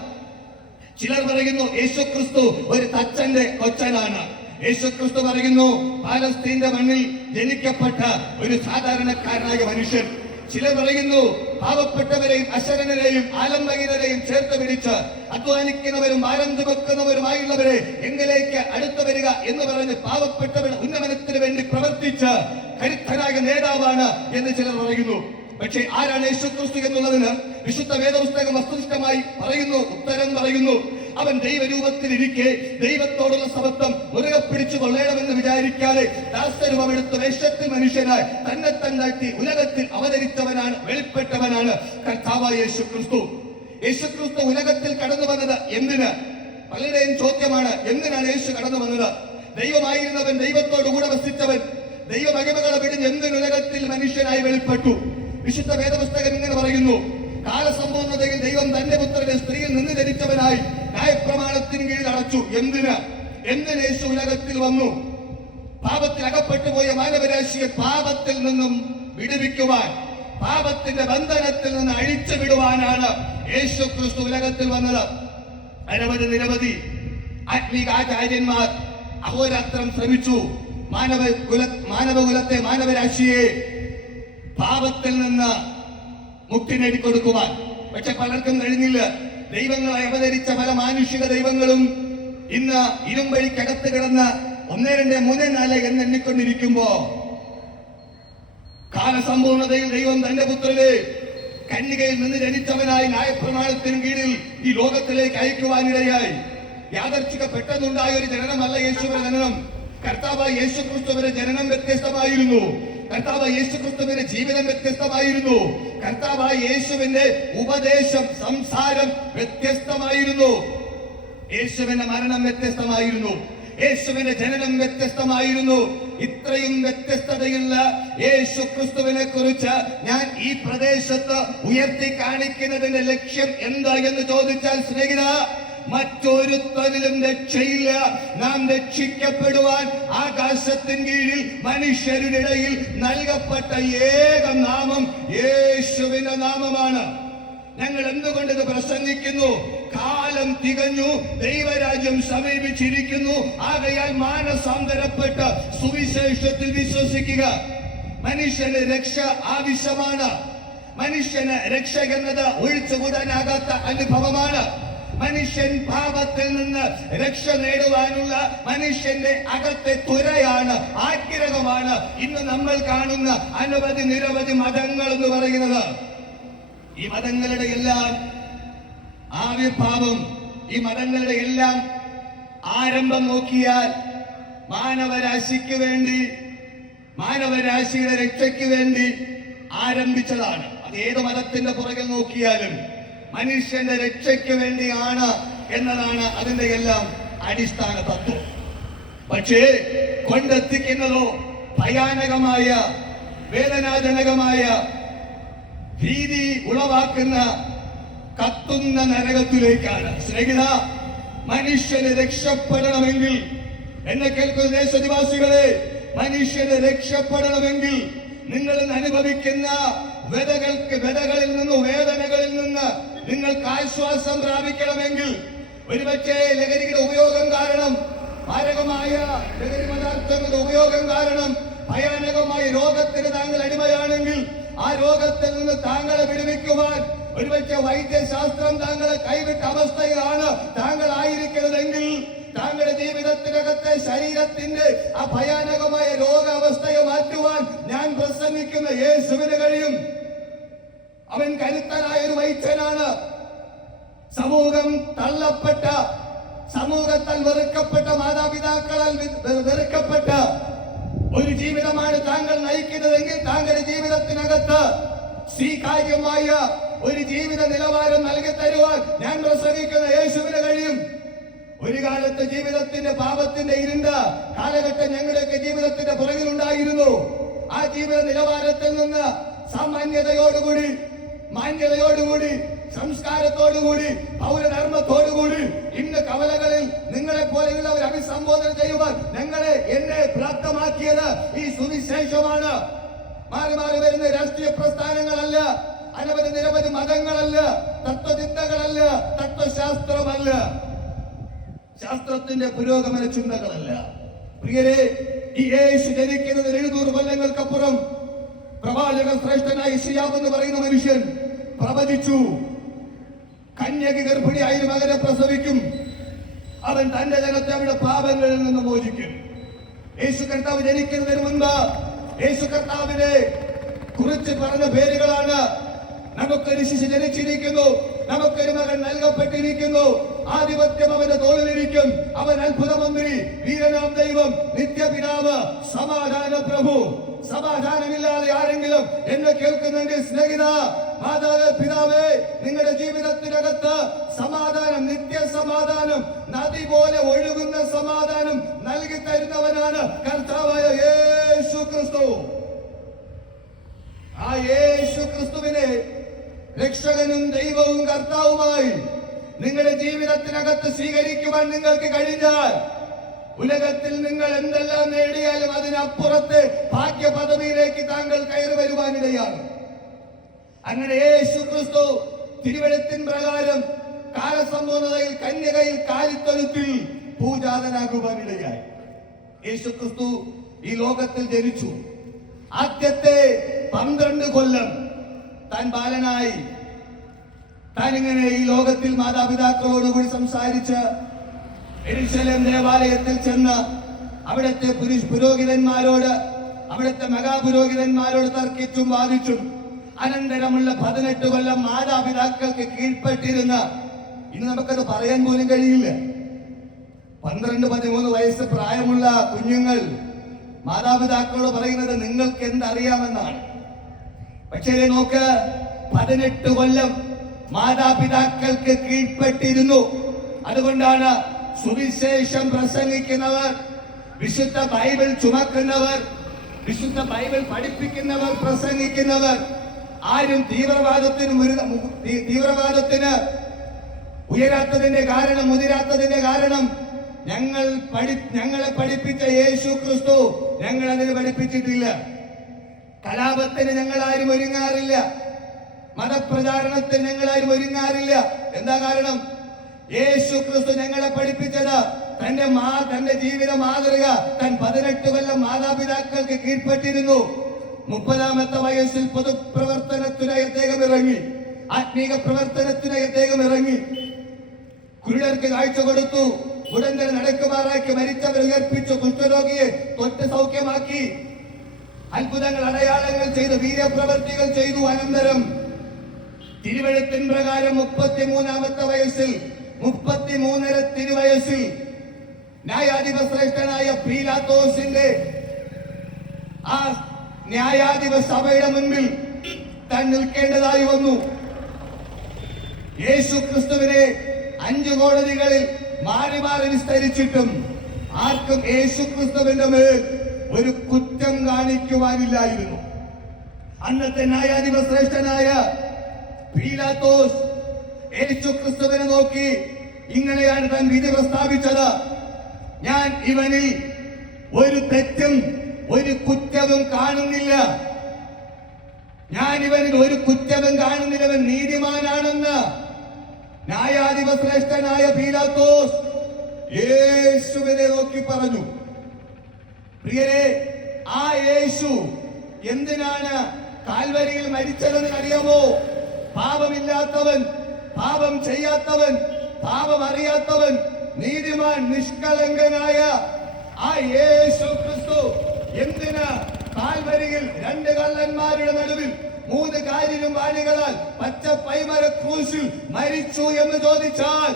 ചിലർ പറയുന്നു യേശു ക്രിസ്തു ഒരു തച്ചന്റെ കൊച്ചനാണ്. യേശു ക്രിസ്തു പറയുന്നു പാലസ്തീന്റെ മണ്ണിൽ ജനിക്കപ്പെട്ട ഒരു സാധാരണക്കാരനായ മനുഷ്യൻ. ചിലർ പറയുന്നു പാവപ്പെട്ടവരെയും അശരണരെയും ആലംബഹീനരെയും ചേർത്ത് പിടിച്ച് അധ്വാനിക്കുന്നവരും ഭാരം ചുമക്കുന്നവരുമായുള്ളവരെ എങ്കിലേക്ക് അടുത്തു വരിക എന്ന് പറഞ്ഞ് പാവപ്പെട്ടവരുടെ ഉന്നമനത്തിന് വേണ്ടി പ്രവർത്തിച്ച കരുത്തനായ നേതാവാണ് എന്ന് ചിലർ പറയുന്നു. പക്ഷേ ആരാണ് യേശു ക്രിസ്തു എന്നുള്ളതിന് വിശുദ്ധ വേദപുസ്തകം വസ്തുനിഷ്ഠമായി പറയുന്നു, ഉത്തരം പറയുന്നു. അവൻ ദൈവരൂപത്തിലിരിക്കെ ദൈവത്തോടുള്ള സമത്വം മുറുകെ പിടിച്ചു കൊള്ളണമെന്ന് വിചാരിക്കാതെ ദാസരൂപമെടുത്ത വേഷത്തിൽ മനുഷ്യനായി തന്നെ തന്നാട്ടി ഉലകത്തിൽ അവതരിച്ചവനാണ്, വെളിപ്പെട്ടവനാണ് കർത്താവായ യേശു ക്രിസ്തു. യേശു ക്രിസ്തു ഉലകത്തിൽ കടന്നു വന്നത് എന്തിന്? പലരുടെയും ചോദ്യമാണ്, എന്തിനാണ് യേശു കടന്നു വന്നത്? ദൈവമായിരുന്നവൻ, ദൈവത്തോടു കൂടെ വസിച്ചവൻ, ദൈവമഹിമകളെ വിടിഞ്ഞ് എന്തിനുലകത്തിൽ മനുഷ്യനായി വെളിപ്പെട്ടു? വിശുദ്ധ വേദപുസ്തകം ഇങ്ങനെ പറയുന്നു, കാലസമ്പൂർണതയിൽ ദൈവം തന്റെ പുത്രനെ സ്ത്രീയിൽ നിന്ന് ധരിച്ചവനായി ന്യായപ്രമാണത്തിന് കീഴിൽ അടച്ചു. എന്തിന് യേശു ഉലകത്തിൽ വന്നു? പാപത്തിൽ അകപ്പെട്ടു പോയ മാനവരാശിയെ പാപത്തിൽ നിന്നും വിടുവിക്കുവാൻ, പാപത്തിന്റെ ബന്ധനത്തിൽ നിന്ന് അഴിച്ചു വിടുവാനാണ് യേശു ക്രിസ്തു ഉലകത്തിൽ വന്നത്. നിരവധി ആത്മീകാചാര്യന്മാർ അഹോരാത്രം ശ്രമിച്ചു മാനവകുലത്തെ, മാനവരാശിയെ പാപത്തിൽ നിന്ന് മുക്തി നേടിക്കൊടുക്കുവാൻ. പക്ഷെ പലർക്കും കഴിഞ്ഞില്ല. ദൈവങ്ങളെ അവതരിച്ച പല മാനുഷിക ദൈവങ്ങളും ഇന്ന് ഇരുമ്പഴിക്കകത്ത് കിടന്ന് 1, 2, 3, 4 എന്ന് എണ്ണിക്കൊണ്ടിരിക്കുമ്പോ കാലസമ്പൂർണതയിൽ ദൈവം തന്റെ പുത്രനെ കന്യകയിൽ നിന്ന് ജനിച്ചവനായി ന്യായപ്രമാണത്തിന് കീഴിൽ ഈ ലോകത്തിലേക്ക് അയക്കുവാനിടയായി. യാദർച്ഛിക പെട്ടെന്നുണ്ടായ ഒരു ജനനമല്ല യേശുവിന്റെ ജനനം. കർത്താവായ യേശു ക്രിസ്തുവിന്റെ ജനനം വ്യത്യസ്തമായിരുന്നു. കർത്താവായ യേശു ക്രിസ്തുവിന്റെ ജീവിതം വ്യത്യസ്തമായിരുന്നു. കർത്താവായ യേശുവിന്റെ ഉപദേശം, സംസാരം വ്യത്യസ്തമായിരുന്നു. യേശുവിന്റെ മരണം വ്യത്യസ്തമായിരുന്നു. യേശുവിന്റെ ജനനം വ്യത്യസ്തമായിരുന്നു. ഇത്രയും വ്യത്യസ്തതയുള്ള യേശു ക്രിസ്തുവിനെ കുറിച്ച് ഞാൻ ഈ പ്രദേശത്ത് ഉയർത്തി കാണിക്കുന്നതിന്റെ ലക്ഷ്യം എന്താ എന്ന് ചോദിച്ചാൽ സ്നേഹിത, മറ്റൊരുത്തനിലും രക്ഷയില്ല. നാം രക്ഷിക്കപ്പെടുവാൻ ആകാശത്തിൻ കീഴിൽ മനുഷ്യരുടെ ഇടയിൽ നൽകപ്പെട്ട ഏക നാമം യേശുവിന്റെ നാമമാണ്. ഞങ്ങൾ എന്തുകൊണ്ട് ഇത് പ്രസംഗിക്കുന്നു? കാലം തികഞ്ഞു, ദൈവരാജ്യം സമീപിച്ചിരിക്കുന്നു. ആകയാൽ മാനസാന്തരപ്പെട്ട് സുവിശേഷത്തിൽ വിശ്വസിക്കുക. മനുഷ്യന് രക്ഷ ആവശ്യമാണ്. മനുഷ്യന് രക്ഷ എന്നത് ഒഴിച്ചുകൂടാനാകാത്ത അനുഭവമാണ്. മനുഷ്യൻ പാപത്തിൽ നിന്ന് രക്ഷ നേടുവാനുള്ള മനുഷ്യന്റെ അകത്തെ ത്വരയാണ്, ആഗ്രഹമാണ് ഇന്ന് നമ്മൾ കാണുന്ന നിരവധി മതങ്ങൾ എന്ന് പറയുന്നത്. ഈ മതങ്ങളുടെ എല്ലാം ആവിർഭാവം, ഈ മതങ്ങളുടെ എല്ലാം ആരംഭം നോക്കിയാൽ മാനവരാശിക്ക് വേണ്ടി, മാനവരാശിയുടെ രക്ഷയ്ക്ക് വേണ്ടി ആരംഭിച്ചതാണ്. അത് ഏത് മതത്തിന്റെ പുറകിൽ നോക്കിയാലും മനുഷ്യന്റെ രക്ഷയ്ക്ക് വേണ്ടിയാണ് എന്നതാണ് അതിന്റെ എല്ലാം അടിസ്ഥാന തത്വം. പക്ഷേ കൊണ്ടെത്തിക്കുന്നതോ ഭയാനകമായ, വേദനാജനകമായ, ഭീതി ഉളവാക്കുന്ന കത്തുന്ന നരകത്തിലേക്കാണ്. സ്നേഹിത, മനുഷ്യന് രക്ഷപ്പെടണമെങ്കിൽ, എന്നെ കേൾക്കുന്ന ദേശനിവാസികളെ, മനുഷ്യന് രക്ഷപ്പെടണമെങ്കിൽ നിങ്ങൾ അനുഭവിക്കുന്ന വ്യതകളിൽ നിന്ന്, വേദനകളിൽ നിന്ന് നിങ്ങൾക്ക് ആശ്വാസം പ്രാപിക്കണമെങ്കിൽ, ഒരുപക്ഷെ ലഹരിയുടെ ഉപയോഗം കാരണം, മാരകമായ ലഹരി പദാർത്ഥങ്ങളുടെ ഉപയോഗം കാരണം ഭയാനകമായ രോഗത്തിന് താങ്കൾ അടിമയാണെങ്കിൽ, ആ രോഗത്തിൽ നിന്ന് താങ്കളെ വിടുവിക്കുവാൻ ഒരുപക്ഷെ വൈദ്യശാസ്ത്രം താങ്കളെ കൈവിട്ട അവസ്ഥയിലാണ് താങ്കൾ ആയിരിക്കുന്നതെങ്കിൽ, താങ്കളുടെ ജീവിതത്തിനകത്തെ ശരീരത്തിന്റെ ആ ഭയാനകമായ രോഗാവസ്ഥയെ മാറ്റുവാൻ ഞാൻ പ്രസംഗിക്കുന്ന യേശുവിന് കഴിയും. അവൻ കരുത്തനായ ഒരു വൈദ്യനാണ്. സമൂഹം തള്ളപ്പെട്ട, സമൂഹത്താൽ വെറുക്കപ്പെട്ട, മാതാപിതാക്കളാൽ വെറുക്കപ്പെട്ട ഒരു ജീവിതമാണ് താങ്കൾ നയിക്കുന്നതെങ്കിൽ, താങ്കളുടെ ജീവിതത്തിനകത്ത് സ്വീകാര്യമായ ഒരു ജീവിത നിലവാരം നൽകി തരുവാൻ ഞാൻ പ്രസംഗിക്കുന്ന യേശുവിന് കഴിയും. ഒരു കാലത്ത് ജീവിതത്തിന്റെ പാപത്തിന്റെ ഇരുണ്ട കാലഘട്ടം ഞങ്ങളുടെയൊക്കെ ജീവിതത്തിന്റെ പുറകിലുണ്ടായിരുന്നു. ആ ജീവിത നിലവാരത്തിൽ നിന്ന് സാമാന്യതയോടുകൂടി, മാന്യതയോടുകൂടി, സംസ്കാരത്തോടുകൂടി, പൗരധർമ്മത്തോടുകൂടി ഇന്ന് കവലകളിൽ നിങ്ങളെ പോലെയുള്ളവർ അഭിസംബോധന ചെയ്യുവാൻ എന്നെ പ്രാപ്തമാക്കിയത് ഈ സുവിശേഷമാണ്. മാറി മാറി വരുന്ന രാഷ്ട്രീയ പ്രസ്ഥാനങ്ങളല്ല, നിരവധി മതങ്ങളല്ല, തത്വചിന്തകളല്ല, തത്വശാസ്ത്രമല്ല, ശാസ്ത്രത്തിന്റെ പുരോഗമന ചിന്തകളല്ല. പ്രിയരെ, ഈ യേശു ജനിക്കുന്നത് 700 കൊല്ലങ്ങൾക്കപ്പുറം പ്രവാചകൻ ശ്രേഷ്ഠനായ യെശയ്യാവ് എന്ന് പറയുന്ന മനുഷ്യൻ പ്രവചിച്ചു. കന്യക ഗർഭിണിയായ ഒരു മകനെ പ്രസവിക്കും, അവൻ തന്റെ ജനത്തെ അവരുടെ പാപങ്ങളിൽ നിന്ന് മോചിക്കും. യേശു കർത്താവ് ജനിക്കുന്നതിന് മുൻപ് യേശു കർത്താവിനെ കുറിച്ച് പറഞ്ഞ പേരുകളാണ്: നമുക്കൊരു ശിശു ജനിച്ചിരിക്കുന്നു, നമുക്കൊരു മകൻ നൽകപ്പെട്ടിരിക്കുന്നു, ആധിപത്യം അവന്റെ തോളിലിരിക്കും, അവൻ അത്ഭുതമന്ത്രി, വീരനാം ദൈവം, നിത്യപിതാവ്, സമാധാന പ്രഭു. സമാധാനമില്ലാതെ ആരെങ്കിലും എന്നെ കേൾക്കുന്നെങ്കിൽ സ്നേഹിത, മാതാവേ, പിതാവേ, നിങ്ങളുടെ ജീവിതത്തിനകത്ത് സമാധാനം, നിത്യസമാധാനം, നദി പോലെ ഒഴുകുന്ന സമാധാനം നൽകി തരുന്നവനാണ് കർത്താവായ യേശു ക്രിസ്തു. ആ യേശു ക്രിസ്തുവിനെ രക്ഷകനും ദൈവവും കർത്താവുമായി നിങ്ങളുടെ ജീവിതത്തിനകത്ത് സ്വീകരിക്കുവാൻ നിങ്ങൾക്ക് കഴിഞ്ഞാൽ, ഉലകത്തിൽ നിങ്ങൾ എന്തെല്ലാം നേടിയാലും അതിനപ്പുറത്തെ ഭാഗ്യ പദവിയിലേക്ക് താങ്കൾ കയറി വരുവാനിടയാണ്. അങ്ങനെ യേശു ക്രിസ്തു തിരുവെഴുത്തിൻ പ്രകാരം കാലസമ്പൂർണതയിൽ കന്യകയിൽ കാലിത്തൊഴുത്തിൽ പൂജാതനാകുവാനിടയായി. യേശു ക്രിസ്തു ഈ ലോകത്തിൽ ജനിച്ചു. ആദ്യത്തെ 12 കൊല്ലം താൻ ബാലനായി താനിങ്ങനെ ഈ ലോകത്തിൽ മാതാപിതാക്കളോടുകൂടി സംസാരിച്ച് യെരൂശലേം ദേവാലയത്തിൽ ചെന്ന് അവിടുത്തെ പുരോഹിതന്മാരോട്, അവിടുത്തെ മെഗാപുരോഹിതന്മാരോട് തർക്കിച്ചും വാദിച്ചും അനന്തരമുള്ള 18 കൊല്ലം മാതാപിതാക്കൾക്ക് കീഴ്പ്പെട്ടിരുന്ന, ഇന്ന് നമുക്കത് പറയാൻ പോലും കഴിയില്ല. 12-13 വയസ്സ് പ്രായമുള്ള കുഞ്ഞുങ്ങൾ മാതാപിതാക്കളോട് പറയുന്നത് നിങ്ങൾക്ക് എന്തറിയാമെന്നാണ്. പക്ഷേ നോക്ക്, 18 കൊല്ലം മാതാപിതാക്കൾക്ക് കീഴ്പ്പെട്ടിരുന്നു. അതുകൊണ്ടാണ് സുവിശേഷം പ്രസംഗിക്കുന്നവർ വിശുദ്ധ ബൈബിൾ ചുമക്കുന്നവർ, വിശുദ്ധ ബൈബിൾ പഠിപ്പിക്കുന്നവർ, പ്രസംഗിക്കുന്നവർ ആരും തീവ്രവാദത്തിന് ഉയരാത്തതിന്റെ കാരണം, മുതിരാത്തതിന്റെ കാരണം ഞങ്ങളെ പഠിപ്പിച്ച യേശു ക്രിസ്തു ഞങ്ങൾ അതിന് പഠിപ്പിച്ചിട്ടില്ല. കലാപത്തിന് ഞങ്ങൾ ആരും ഒരുങ്ങാറില്ല. മതപ്രചാരണത്തിന് ഞങ്ങൾ ആരും ഒരുങ്ങാറില്ല. എന്താ കാരണം? യേശു ക്രിസ്തു ഞങ്ങളെ പഠിപ്പിച്ചത് തന്റെ ജീവിത മാതൃക താൻ 18 കൊല്ലം മാതാപിതാക്കൾക്ക് കീഴ്പ്പെട്ടിരുന്നു. 30-ാമത്തെ വയസ്സിൽ പൊതുപ്രവർത്തനത്തിനായി അദ്ദേഹം ഇറങ്ങി, ആത്മീക പ്രവർത്തനത്തിനായി അദ്ദേഹം ഇറങ്ങി. കുരുടർക്ക് കാഴ്ച കൊടുത്തു, മുടന്തരെ നടക്കുമാറാക്കി, മരിച്ചവരെ ഉയർപ്പിച്ചു, കുഷ്ഠരോഗിയെ തൊട്ട് സൗഖ്യമാക്കി, അത്ഭുതങ്ങൾ അടയാളങ്ങൾ ചെയ്തു, വീര്യപ്രവർത്തികൾ ചെയ്തു. അനന്തരം തിരുവെഴുത്തിൻ പ്രകാരം 33-ാമത്തെ വയസ്സിൽ, 33-ര തിരുവയസ്സിൽ ന്യായാധിപ ശ്രേഷ്ഠനായ പീലാത്തോസിന്റെ ആ ന്യായാധിപ സഭയുടെ മുൻപിൽ താൻ നിൽക്കേണ്ടതായി വന്നു. യേശു ക്രിസ്തുവിനെ 5 കോടതികളിൽ മാറി മാറി വിസ്തരിച്ചിട്ടും ആർക്കും യേശു ക്രിസ്തുവിന്റെ മേൽ ഒരു കുറ്റം കാണിക്കുവാനില്ലായിരുന്നു. അന്നത്തെ ന്യായാധിപ ശ്രേഷ്ഠനായ പീലാത്തോസ് യേശു ക്രിസ്തുവിനെ നോക്കി ഇങ്ങനെയാണ് താൻ വിധി പ്രസ്താവിച്ചത്: ഞാൻ ഇവനിൽ ഒരു തെറ്റും ഒരു കുറ്റവും കാണുന്നില്ല, ഞാൻ ഇവനിൽ ഒരു കുറ്റവും കാണുന്നില്ല, ഇവൻ നീതിമാനാണെന്ന് ന്യായാധിപ ശ്രേഷ്ഠനായ പീലാത്തോസ് യേശുവിനെ നോക്കി പറഞ്ഞു. പ്രിയരെ, ആ യേശു എന്തിനാണ് കാൽവരിയിൽ മരിച്ചതെന്ന് അറിയാമോ? പാപമില്ലാത്തവൻ, പാപം ചെയ്യാത്തവൻ, പാപം അറിയാത്തവൻ, നീതിമാൻ, നിഷ്കളങ്കനായ ആ യേശു ക്രിസ്തു എന്തിന് കാൽവരിയിൽ 2 കള്ളന്മാരുടെ നടുവിൽ 3 കാലിലും വാണികളാൽ പച്ച പൈമര ക്രൂശിൽ മരിച്ചു എന്ന് ചോദിച്ചാൽ,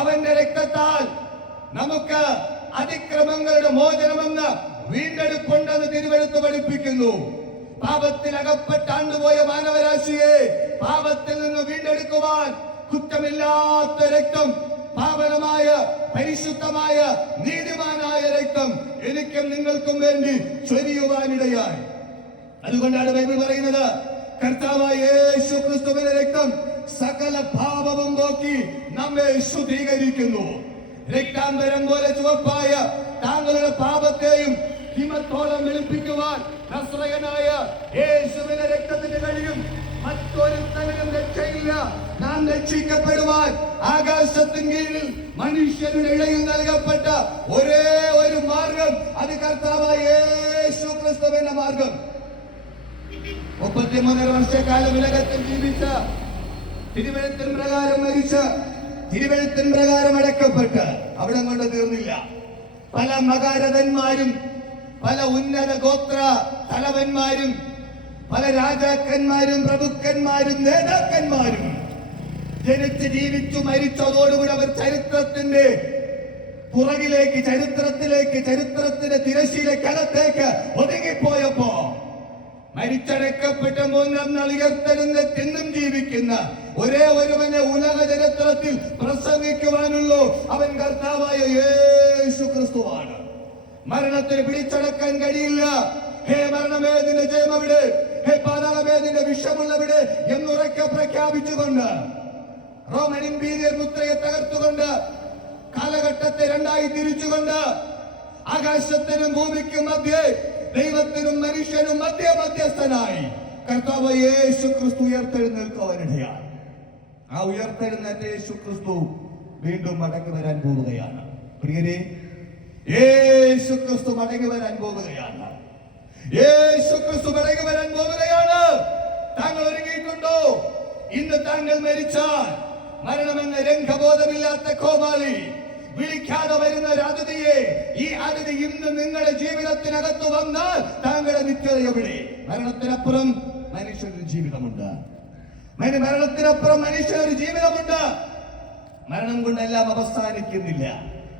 അവന്റെ രക്തത്താൽ നമുക്ക് അതിക്രമങ്ങളുടെ മോചനമെന്ന് വീണ്ടെടുപ്പുണ്ടെന്ന് തിരുവെഴുത്ത് പഠിപ്പിക്കുന്നു. പാപത്തിൽ അകപ്പെട്ടാണ്ടുപോയ മാനവരാശിയെ പാപത്തിൽ നിന്ന് വീണ്ടെടുക്കുവാൻ കുറ്റമില്ലാത്ത രക്തം, പാവനമായ, പരിശുദ്ധമായ, നീതിമാനായ രക്തം എനിക്കും നിങ്ങൾക്കും വേണ്ടി ചൊരിയുവാനിടയായി. അതുകൊണ്ടാണ് ബൈബിൾ പറയുന്നത്, കർത്താവായ യേശു ക്രിസ്തുവിന്റെ രക്തം സകല പാപവും പോക്കി നമ്മെ ശുദ്ധീകരിക്കുന്നു. രക്താംബരം പോലെ ചുവപ്പായ താങ്കളുടെ പാപത്തെയും ഹിമത്തോളം വെളുപ്പിക്കുവാൻ നസ്രയനായ യേശുവിന്റെ രക്തത്തിന് കഴിയും. മറ്റൊരുത്തനും രക്ഷയില്ല. നാം രക്ഷിക്കപ്പെടുവാൻ ആകാശത്തിന് കീഴിൽ മനുഷ്യരുടെ ഇടയിൽ നൽകപ്പെട്ട ഒരേ ഒരു മാർഗം, അത് കർത്താവായ യേശു ക്രിസ്തുവിന്റെ മാർഗം. 33 വർഷക്കാലം ഉലകത്തിൽ ജീവിച്ച, തിരുവെഴുത്തിൻ പ്രകാരം മരിച്ച, തിരുവെഴുത്തിൻ പ്രകാരം അടക്കപ്പെട്ട് അവിടെ കൊണ്ട് തീർന്നില്ല. പല മകാരഥന്മാരും, പല ഉന്നത ഗോത്ര തലവന്മാരും, പല രാജാക്കന്മാരും, പ്രഭുക്കന്മാരും, നേതാക്കന്മാരും ജനിച്ച് ജീവിച്ചു മരിച്ചതോടുകൂടി അവർ ചരിത്രത്തിന്റെ പുറകിലേക്ക്, ചരിത്രത്തിന്റെ തിരശ്ശീലക്കകത്തേക്ക് ഒതുങ്ങിപ്പോയപ്പോ മരിച്ചടക്കപ്പെട്ട 3-ാം നാൾ ഉയർത്തെഴുന്നേറ്റ് ജീവിക്കുന്ന ഒരേ ഒരുവനെ ഉലക ചരിത്രത്തിൽ പ്രസംഗിക്കുവാനുള്ളൂ. അവൻ കർത്താവായ യേശു ക്രിസ്തുവാണ്. മരണത്തിന് പിടിച്ചടക്കാൻ കഴിയില്ല. ഹേ മരണമേ, നിന്റെ ജയം എവിടെ? ഹേ പാതാളമേ, നിന്റെ വിഷമുള്ളവിടെ എന്നുറക്കെ പ്രഖ്യാപിച്ചുകൊണ്ട്, റോമൻ ഇമ്പീരിയർ മുദ്രയെ തകർത്തുകൊണ്ട്, കാലഘട്ടത്തെ 2ആയി തിരിച്ചുകൊണ്ട്, ആകാശത്തിനും ഭൂമിക്കും മധ്യേ, ദൈവത്തിനും മനുഷ്യനും മധ്യസ്ഥനായി കർത്താവ് യേശു ക്രിസ്തു ഉയർത്തെഴുന്നേൽക്കുവാനിടയായി. ആ ഉയർത്തെഴുന്നേറ്റ യേശു ക്രിസ്തു വീണ്ടും മടങ്ങി വരാൻ പോവുകയാണ്. പ്രിയരെ, യേശു ക്രിസ്തു മടങ്ങി വരാൻ പോവുകയാണ്. യേശു ക്രിസ്തു മടങ്ങി വരാൻ പോവുകയാണ്. താങ്കൾ ഒരുങ്ങിയിട്ടുണ്ടോ? ഇന്ന് താങ്കൾ മരിച്ചാൽ മരണമെന്ന രംഗബോധമില്ലാത്ത കോമാളി വിളിക്കാതെ വരുന്ന ഒരു അതിഥിയെ, ഈ അതിഥി ഇന്ന് നിങ്ങളുടെ ജീവിതത്തിനകത്ത് വന്നാൽ താങ്കളുടെ നിത്യത എവിടെ? മരണത്തിനപ്പുറം മനുഷ്യനൊരു ജീവിതമുണ്ട്. മരണത്തിനപ്പുറം മനുഷ്യനൊരു ജീവിതമുണ്ട്. മരണം കൊണ്ടെല്ലാം അവസാനിക്കുന്നില്ല.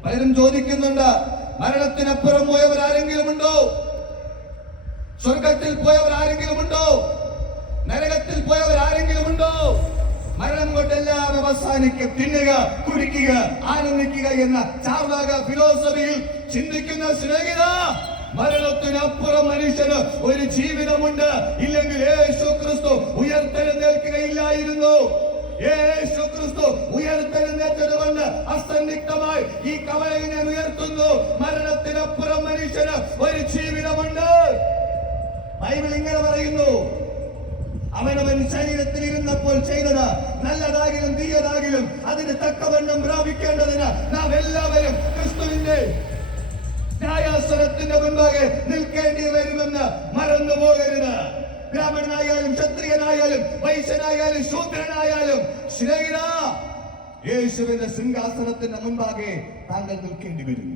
പലരും ചോദിക്കുന്നുണ്ട്, മരണത്തിനപ്പുറം പോയവർ ആരെങ്കിലും ഉണ്ടോ? സ്വർഗത്തിൽ പോയവർ ആരെങ്കിലും ഉണ്ടോ? നരകത്തിൽ പോയവർ ആരെങ്കിലും ഉണ്ടോ? മരണം കൊണ്ടെല്ലാം അവസാനിക്കും. തിന്നുക, കുടിക്കുക, ആനന്ദിക്കുക എന്ന ചാർവാക ഫിലോസഫിയിൽ ചിന്തിക്കുന്ന സ്നേഹിത, മരണത്തിനപ്പുറം മനുഷ്യന് ഒരു ജീവിതമുണ്ട്. ഇല്ലെങ്കിൽ യേശു ക്രിസ്തു ഉയർത്തെഴുന്നേൽക്കുകയില്ലായിരുന്നു. യേശു ക്രിസ്തു ഉയർത്തെഴുന്നേറ്റത് കൊണ്ട് അസന്നിഗ്ധമായി ഈ കവലയെ ഞാൻ ഉയർത്തുന്നു. മരണത്തിനപ്പുറം മനുഷ്യന് ഒരു ജീവിതമുണ്ട്. ബൈബിൾ ഇങ്ങനെ പറയുന്നു, അവനവൻ ശരീരത്തിൽ ഇരുന്നപ്പോൾ ചെയ്തത് നല്ലതാകിലും തീയതാകിലും അതിന് തക്കവണ്ണം പ്രാപിക്കേണ്ടതിന് നാം എല്ലാവരും ക്രിസ്തുവിന്റെ ന്യായാസനത്തിന്റെ മുൻപാകെ നിൽക്കേണ്ടി വരുമെന്ന് മറന്നു പോകരുത്. ബ്രാഹ്മണനായാലും ക്ഷത്രിയനായാലും വൈശ്യനായാലും ശൂദ്രനായാലും സ്നേഹിത, യേശുവിന്റെ സിംഹാസനത്തിന്റെ മുൻപാകെ താങ്കൾ നിൽക്കേണ്ടി വരും.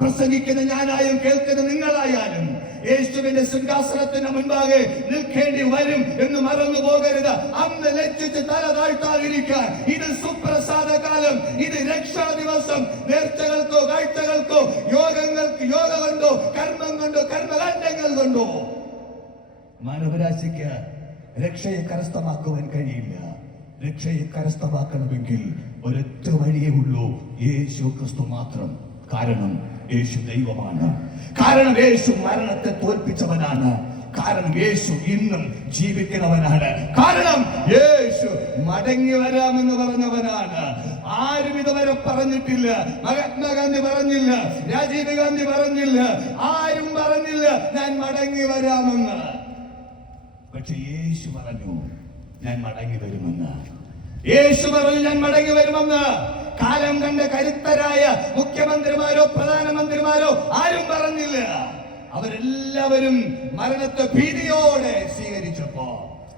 പ്രസംഗിക്കുന്ന ഞാനായും കേൾക്കുന്ന നിങ്ങളായാലും യേശുവിന്റെ സിംഹാസനത്തിന് മുൻപാകെ നിൽക്കേണ്ടി വരും എന്ന് മറന്നു പോകരുത്. അന്ന് ലജ്ജിച്ച് തല താഴ്ത്താതിരിക്കാൻ. ഇത് സുപ്രസാദ കാലം, ഇത് രക്ഷാ ദിവസം. നേർച്ചകൾക്കോ കാഴ്ചകൾക്കോ യോഗങ്ങൾക്ക് യോഗ കൊണ്ടോ കർമ്മം കൊണ്ടോ കർമ്മകാണ്ഡങ്ങൾ കൊണ്ടോ മാനവരാശിക്ക് രക്ഷയെ കരസ്ഥമാക്കുവാൻ കഴിയില്ല. രക്ഷയെ കരസ്ഥമാക്കണമെങ്കിൽ ഒരൊറ്റ വഴിയേ ഉള്ളൂ, യേശു ക്രിസ്തു മാത്രം. കാരണം യേശു ദൈവമാണ്. കാരണം യേശു മരണത്തെ തോൽപ്പിച്ചവനാണ്. കാരണം യേശു ഇന്നും ജീവിക്കുന്നവനാണ്. കാരണം യേശു മടങ്ങി വരാമെന്ന് പറഞ്ഞവനാണ്. ആരും ഇതുവരെ പറഞ്ഞിട്ടില്ല. മഹാത്മാഗാന്ധി പറഞ്ഞില്ല, രാജീവ് ഗാന്ധി പറഞ്ഞില്ല, ആരും പറഞ്ഞില്ല ഞാൻ മടങ്ങി വരാമെന്ന്. പക്ഷെ യേശു പറഞ്ഞു ഞാൻ മടങ്ങി വരുമെന്ന്. യേശു പറഞ്ഞു ഞാൻ മടങ്ങി വരുമെന്ന്. കാലം കണ്ട കരുത്തരായ മുഖ്യമന്ത്രിമാരോ പ്രധാനമന്ത്രിമാരോ ആരും പറഞ്ഞില്ല. അവരെല്ലാവരും മരണത്തെ ഭീതിയോടെ സ്വീകരിച്ചപ്പോ,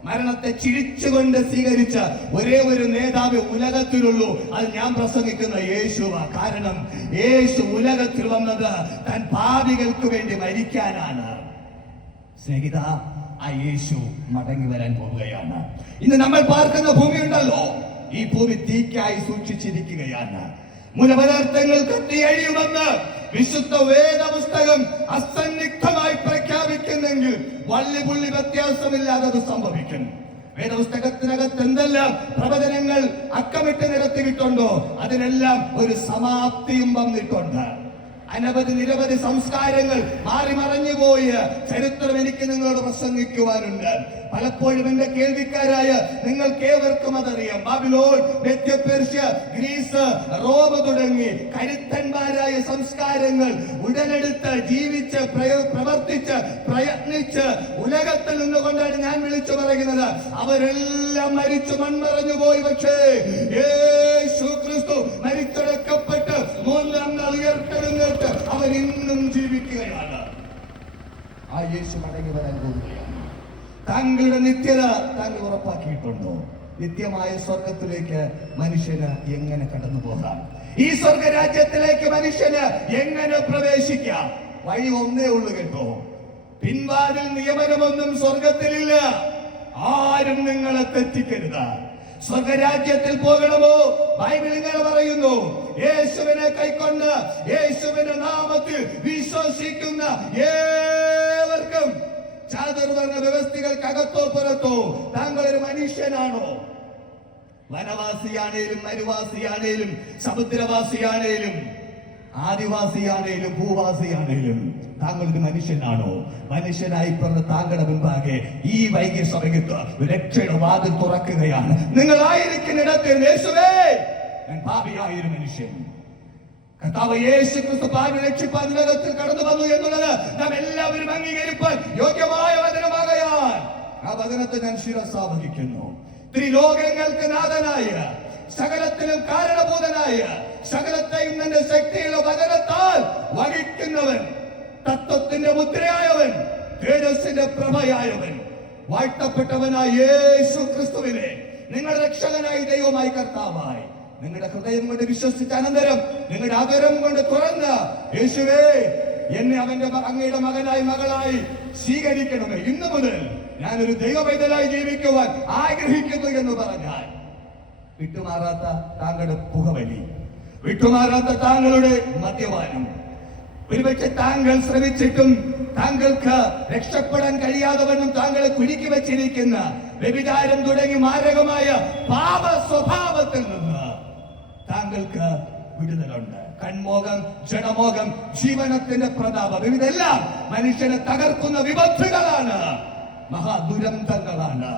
മരണത്തെ ചിരിച്ചുകൊണ്ട് സ്വീകരിച്ച ഒരേ ഒരു നേതാവ് ഉലകത്തിലുള്ളൂ. അത് ഞാൻ പ്രസംഗിക്കുന്ന യേശുവാ. കാരണം യേശു ഉലകത്തിൽ വന്നത് താൻ പാപികൾക്ക് വേണ്ടി മരിക്കാനാണ്. സ്നേഹിത, ആ യേശു മടങ്ങി വരാൻ പോവുകയാണ്. ഇന്ന് നമ്മൾ പാർക്കുന്ന ഭൂമി ഉണ്ടല്ലോ, ഈ ഭൂമി തീക്കായി സൂക്ഷിച്ചിരിക്കുകയാണ്. മൂലപദാർത്ഥങ്ങൾ കത്തിയഴിയുമെന്ന് വിശുദ്ധ വേദപുസ്തകം അസന്നിഗ്ധമായി പ്രഖ്യാപിക്കുന്നെങ്കിൽ വള്ളി പുള്ളി വ്യത്യാസമില്ലാതെ അത് സംഭവിക്കും. വേദപുസ്തകത്തിനകത്ത് എന്തെല്ലാം പ്രവചനങ്ങൾ അക്കമിട്ട് നിരത്തിയിട്ടുണ്ടോ അതിനെല്ലാം ഒരു സമാപ്തിയും വന്നിട്ടുണ്ട്. അനവധി നിരവധി സംസ്കാരങ്ങൾ മാറി മറഞ്ഞു പോയ ചരിത്രം എനിക്ക് നിങ്ങളോട് പ്രസംഗിക്കുവാനുണ്ട്. പലപ്പോഴും എന്റെ കേൾവിക്കാരായ നിങ്ങൾക്കേവർക്കും അതറിയാം. ബാബിലോൺ, മെത്യ പേർഷ്യ, ഗ്രീസ്, റോം തുടങ്ങി കരുത്തന്മാരായ സംസ്കാരങ്ങൾ ഉടലെടുത്ത് ജീവിച്ച് പ്രവർത്തിച്ച് പ്രയത്നിച്ച് ഉലകത്തിൽ നിന്നുകൊണ്ടാണ് ഞാൻ വിളിച്ചു പറയുന്നത്. അവരെല്ലാം മരിച്ചു മൺമറഞ്ഞു പോയി. പക്ഷേ യേശു ക്രിസ്തു മരിച്ചടക്കപ്പെട്ട് മൂന്നാം നാൾ ഉയർത്തെഴുന്നേറ്റ് അവൻ ഇന്നും ജീവിക്കുകയാണ്. ആ യേശു മടങ്ങി വരാൻ പോവുകയാണ്. താങ്കളുടെ നിത്യത താങ്കൾ ഉറപ്പാക്കിയിട്ടുണ്ടോ? നിത്യമായ സ്വർഗത്തിലേക്ക് മനുഷ്യന് എങ്ങനെ കടന്നു പോകാം? ഈ സ്വർഗരാജ്യത്തിലേക്ക് മനുഷ്യന് എങ്ങനെ പ്രവേശിക്കാം? വഴി ഒന്നേ ഉള്ളു കേട്ടോ. പിൻവാതിൽ നിയമനമൊന്നും സ്വർഗത്തിലില്ല. ആരും നിങ്ങളെ തെറ്റിക്കരുത്. സ്വർഗരാജ്യത്തിൽ പോകണമോ? ബൈബിൾ ഇങ്ങനെ പറയുന്നു, യേശുവിനെ കൈക്കൊണ്ട് യേശുവിന്റെ നാമത്തിൽ വിശ്വസിക്കുന്ന ഏവർക്കും ചാതുർവർണ്ണ വ്യവസ്ഥകൾക്കകത്തോ പുറത്തോ താങ്കൾ ഒരു മനുഷ്യനാണോ? വനവാസിയാണേലും മരുവാസിയാണേലും സമുദ്രവാസിയാണേലും ആദിവാസിയാണേലും ഭൂവാസിയാണേലും താങ്കൾ ഒരു മനുഷ്യനാണോ? മനുഷ്യനായി പറഞ്ഞ താങ്കളുടെ മുൻപാകെ ഈ വൈകിയ സമയത്ത് രക്ഷയുടെ വാതിൽ തുറക്കുകയാണ്. നിങ്ങളായിരിക്കുന്നിടത്ത് യേശുവേ ഞാൻ പാപിയായൊരു മനുഷ്യൻ, കർത്താവ് യേശു ക്രിസ്തു പാപി രക്ഷിപ്പാൻ ലോകത്തിൽ കടന്നു വന്നു എന്നുള്ളത് നാം എല്ലാവരും അംഗീകരിപ്പാൻ യോഗ്യമായ വചനമാകയാൽ ആ വചനത്തെ ഞാൻ ശിരസാവഹിക്കുന്നു. ത്രിലോകങ്ങൾക്ക് നാഥനായ, സകലത്തിനും കാരണഭൂതനായ, സകലത്തെയും തന്റെ ശക്തിയുള്ള വചനത്താൽ വഹിക്കുന്നവൻ, തത്വത്തിന്റെ മുദ്രയായവൻ, തേജസ്സിന്റെ പ്രഭയായവൻ, വാഴ്ത്തപ്പെട്ടവനായ യേശു ക്രിസ്തുവിനെ നിങ്ങളുടെ രക്ഷകനായി ദൈവമായി കർത്താവായി നിങ്ങളുടെ ഹൃദയം കൊണ്ട് വിശ്വസിച്ച അനന്തരം നിങ്ങളുടെ ആദരം കൊണ്ട് തുറന്ന് യേശുവേ എന്നെ അങ്ങയുടെ മകനായി മകളായി സ്വീകരിക്കണമേ, ഇന്നു മുതൽ ഞാനൊരു ദൈവപൈതലായി ജീവിക്കുവാൻ ആഗ്രഹിക്കുന്നു എന്ന് പറഞ്ഞാൽ വിട്ടുമാറാത്ത താങ്കളുടെ പുകവലി, വിട്ടുമാറാത്ത താങ്കളുടെ മദ്യപാനം, ഒരുപക്ഷെ താങ്കൾ ശ്രമിച്ചിട്ടും താങ്കൾക്ക് രക്ഷപ്പെടാൻ കഴിയാതെ വണ്ണം താങ്കളെ കുരുക്കി വെച്ചിരിക്കുന്ന വ്യഭിചാരം തുടങ്ങി മാരകമായ പാപ സ്വഭാവത്തിൽ നിന്ന് താങ്കൾക്ക് വിടുതലുണ്ട്. കൺമോഹം, ജഡമോഹം, ജീവനത്തിന്റെ പ്രതാപം, ഇതെല്ലാം മനുഷ്യനെ തകർക്കുന്ന വിപത്തുകളാണ്, മഹാദുരന്തങ്ങളാണ്.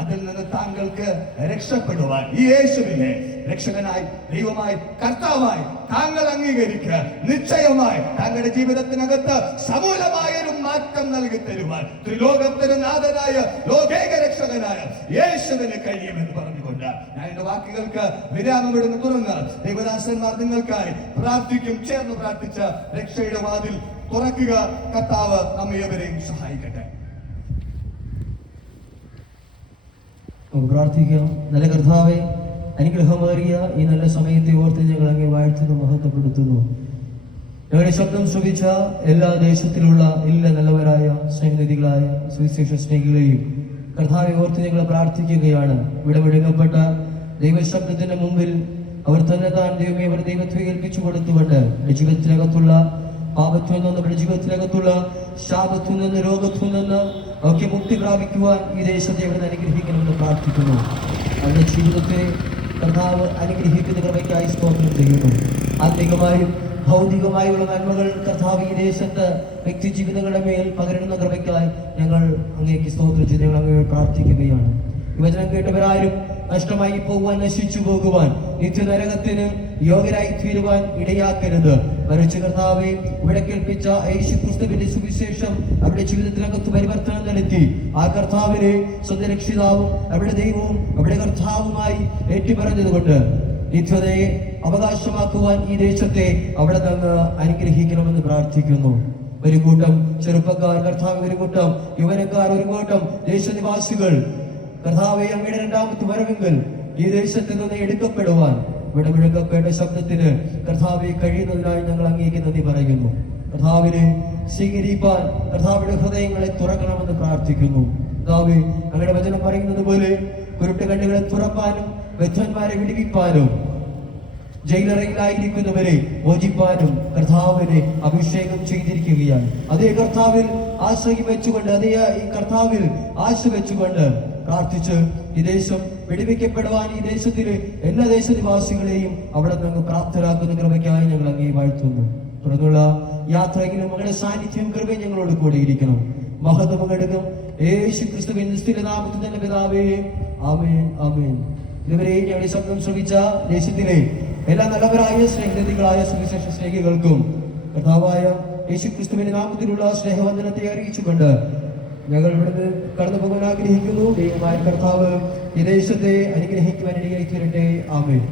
അതിൽ നിന്ന് താങ്കൾക്ക് രക്ഷപ്പെടുവാൻ ഈ യേശുവിനെ രക്ഷകനായി, ദൈവമായി, കർത്താവായി താങ്കൾ അംഗീകരിക്കുക. നിശ്ചയമായി താങ്കളുടെ ജീവിതത്തിനകത്ത് സമൂലമായൊരു മാറ്റം നൽകി തരുവാൻ ത്രിലോകത്തിന് നാഥനായ ലോകേക രക്ഷകനായ യേശുവിന് കഴിയുമെന്ന് പറഞ്ഞുകൊണ്ട് ഞാൻ എന്റെ വാക്കുകൾക്ക് വിരാമമിടുന്നു. തുറന്ന് ദൈവദാസന്മാർ നിങ്ങൾക്കായി പ്രാർത്ഥിക്കും. ചേർന്ന് പ്രാർത്ഥിച്ച രക്ഷയുടെ വാതിൽ തുറക്കുക. കർത്താവ് നമ്മയെവരെയും സഹായിക്കട്ടെ. പ്രാർത്ഥിക്കാം. നല്ല കർത്താവേ, അനുഗ്രഹമേറിയ ഈ നല്ല സമയത്തെ ഓർത്ത് ഞങ്ങൾ അങ്ങേ വാഴ്ത്തുന്നു, മഹത്വപ്പെടുത്തുന്നു. ഞങ്ങളുടെ ശബ്ദം ശ്രവിച്ച എല്ലാ ദേശത്തിലുള്ള എല്ലാ നല്ലവരായ സ്നേഹനിധികളായ സുവിശേഷ സ്നേഹികളെയും കർത്താവെ ഓർത്ത് ഞങ്ങൾ പ്രാർത്ഥിക്കുകയാണ്. ഇവിടെ വിഴുങ്ങപ്പെട്ട ദൈവശബ്ദത്തിന്റെ മുമ്പിൽ അവർ തന്നെ താൻ ദൈവമേ അവർ ദൈവത്തെ ഏൽപ്പിച്ചു കൊടുത്തുകൊണ്ട് ജീവിതത്തിനകത്തുള്ള പാപത്തിൽ നിന്ന്, ജീവിതത്തിനകത്തുള്ള ശാപത്തിൽ നിന്ന്, രോഗത്തിൽ നിന്ന് ഒക്കെ മുക്തി പ്രാപിക്കുവാൻ ഈ ദേശത്തെ അവിടെ അനുഗ്രഹിക്കണമെന്ന് പ്രാർത്ഥിക്കുന്നു. അവരുടെ ജീവിതത്തെ കർത്താവ് അനുഗ്രഹിക്കുന്ന കൃപയ്ക്കായി സ്തോത്രം ചെയ്യുന്നു. ആത്മികമായും ഭൗതികമായുള്ള നന്മകൾ കർത്താവ് ഈ ദേശത്ത് വ്യക്തി ജീവിതങ്ങളുടെ മേൽ പകരുന്ന കൃപയ്ക്കായി ഞങ്ങൾ അങ്ങേക്ക് സ്തോത്രം ചെയ്ത് ഞങ്ങൾ അങ്ങേ പ്രാർത്ഥിക്കുകയാണ്. ഈ വചനം കേട്ടവരാരും നഷ്ടമായി പോകുവാൻ, നശിച്ചു പോകുവാൻ, നിത്യനരകത്തിന് യോഗ്യരായി തീരുവാൻ ഇടയാക്കരുത്. മറിച്ച് കർത്താവെ ഇവിടെ കേൾപ്പിച്ച യേശുക്രിസ്തുവിന്റെ സുവിശേഷം അവരുടെ ജീവിതത്തിനകത്ത് പരിവർത്തനം നടത്തി ആ കർത്താവിനെ സ്വന്തം രക്ഷിതാവും അവരുടെ ദൈവവും അവരുടെ കർത്താവുമായി ഏറ്റുപറഞ്ഞതുകൊണ്ട് നിത്യതയെ അവകാശമാക്കുവാൻ ഈ ദേശത്തെ അവിടെ നിന്ന് അനുഗ്രഹിക്കണമെന്ന് പ്രാർത്ഥിക്കുന്നു. ഒരു കൂട്ടം ചെറുപ്പക്കാർ കർത്താവ്, ഒരു കൂട്ടം യുവനക്കാർ, ഒരു കൂട്ടം ദേശനിവാസികൾ കർത്താവെ അങ്ങയുടെ രണ്ടാമത്തെ വരവെങ്കിൽ ഈ ദേശത്ത് നിന്ന് എടുക്കപ്പെടുവാൻ ഇവിടെ മുഴക്കപ്പെട്ട ശബ്ദത്തിന് കർത്താവെ കഴിയുന്നതിനായി ഞങ്ങൾ അങ്ങേക്ക് നന്ദി പറയുന്നു. കർത്താവിനെ സ്വീകരിപ്പാൻ കർത്താവിന്റെ ഹൃദയങ്ങളെ തുറക്കണമെന്ന് പ്രാർത്ഥിക്കുന്നു. കർത്താവെ അങ്ങയുടെ വചനം പറയുന്നത് പോലെ കുരുട്ടുകണ്ണുകളെ തുറപ്പാനും ബദ്ധന്മാരെ വിടുവിപ്പാനും ജയിലറയിലായിരിക്കുന്നവരെ മോചിപ്പാനും കർത്താവിനെ അഭിഷേകം ചെയ്തിരിക്കുകയാണ്. അതേ കർത്താവിൽ ആശ്രയം വെച്ചുകൊണ്ട്, അതേ ഈ കർത്താവിൽ ആശ വെച്ചുകൊണ്ട് പ്രാർത്ഥിച്ച് ഈ ദേശം വെടിവെക്കപ്പെടുവാൻ ഈ ദേശത്തിലെ എല്ലാ ദേശനിവാസികളെയും അവിടെ നിന്ന് പ്രാപ്തരാക്കുന്ന കൃപയ്ക്കായി ഞങ്ങൾ അങ്ങേ വാഴ്ത്തുന്നു. തുടർന്നുള്ള യാത്രയിലും മകളുടെ സാന്നിധ്യം കൃപയും ഞങ്ങളോട് കൂടെ ഇരിക്കണം. മഹത്വം പങ്കെടുക്കും യേശു ക്രിസ്തുവിൻ നാമത്തിൽ തന്നെ പിതാവേ, ആമേൻ, ആമേൻ. ഇതുവരെ ഞങ്ങളുടെ ശബ്ദം ശ്രമിച്ച ദേശത്തിലെ എല്ലാ നല്ലവരായ സ്നേഹിതകളായ സുവിശേഷ സ്നേഹികൾക്കും കർത്താവായ യേശു ക്രിസ്തുവിന്റെ നാമത്തിലുള്ള സ്നേഹവന്ദനത്തെ അറിയിച്ചുകൊണ്ട് ഞങ്ങൾ ഇവിടുന്ന് കടന്നു പോകാൻ ആഗ്രഹിക്കുന്നു. ദൈവമായ കർത്താവ് ഈ ദേശത്തെ അനുഗ്രഹിക്കുവാനിടയായി തീരട്ടെ. ആമേൻ.